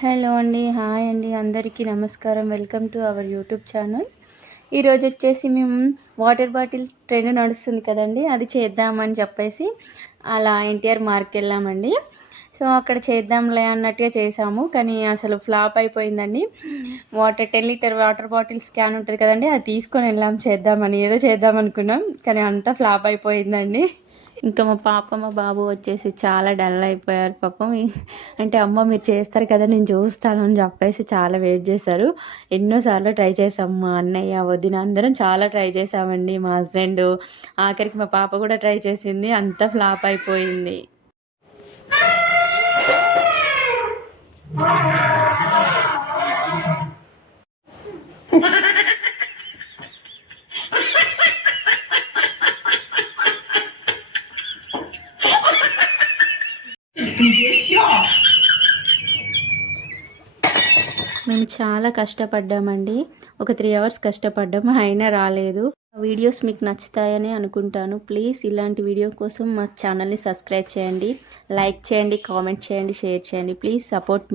Hello అండి, hi అండి, అందరికీ నమస్కారం. Welcome to our YouTube channel. ఈరోజు వచ్చేసి మేము వాటర్ బాటిల్ ట్రెండ్ నడుస్తుంది కదండి, అది చేద్దామని చెప్పేసి అలా ఎన్టీఆర్ మార్క్కి వెళ్ళామండి. సో అక్కడ చేద్దాంలే అన్నట్టుగా చేసాము, కానీ అసలు ఫ్లాప్ అయిపోయిందండి. 10 లీటర్ వాటర్ బాటిల్ స్కాన్ ఉంటుంది కదండి, అది తీసుకొని వెళ్ళాం చేద్దామని, ఏదో చేద్దాం అనుకున్నాం, కానీ అంతా ఫ్లాప్ అయిపోయిందండి. ఇంకా మా పాప మా బాబు వచ్చేసి చాలా డల్ అయిపోయారు పాపం. అంటే అమ్మ మీరు చేస్తారు కదా, నేను చూస్తాను అని చెప్పేసి చాలా వెయిట్ చేశారు. ఎన్నోసార్లు ట్రై చేసాం, మా అన్నయ్య వదిన అందరం చాలా ట్రై చేసామండి, మా హస్బెండ్, ఆఖరికి మా పాప కూడా ట్రై చేసింది, అంతా ఫ్లాప్ అయిపోయింది. మేము చాలా కష్టపడ్డామండి, ఒక 3 అవర్స్ కష్టపడ్డాము, అయినా రాలేదు. వీడియోస్ మీకు నచ్చుతాయని అనుకుంటాను. ప్లీజ్ ఇలాంటి వీడియో కోసం మా ఛానల్ని సబ్స్క్రైబ్ చేయండి, లైక్ చేయండి, కామెంట్ చేయండి, షేర్ చేయండి. Please support me.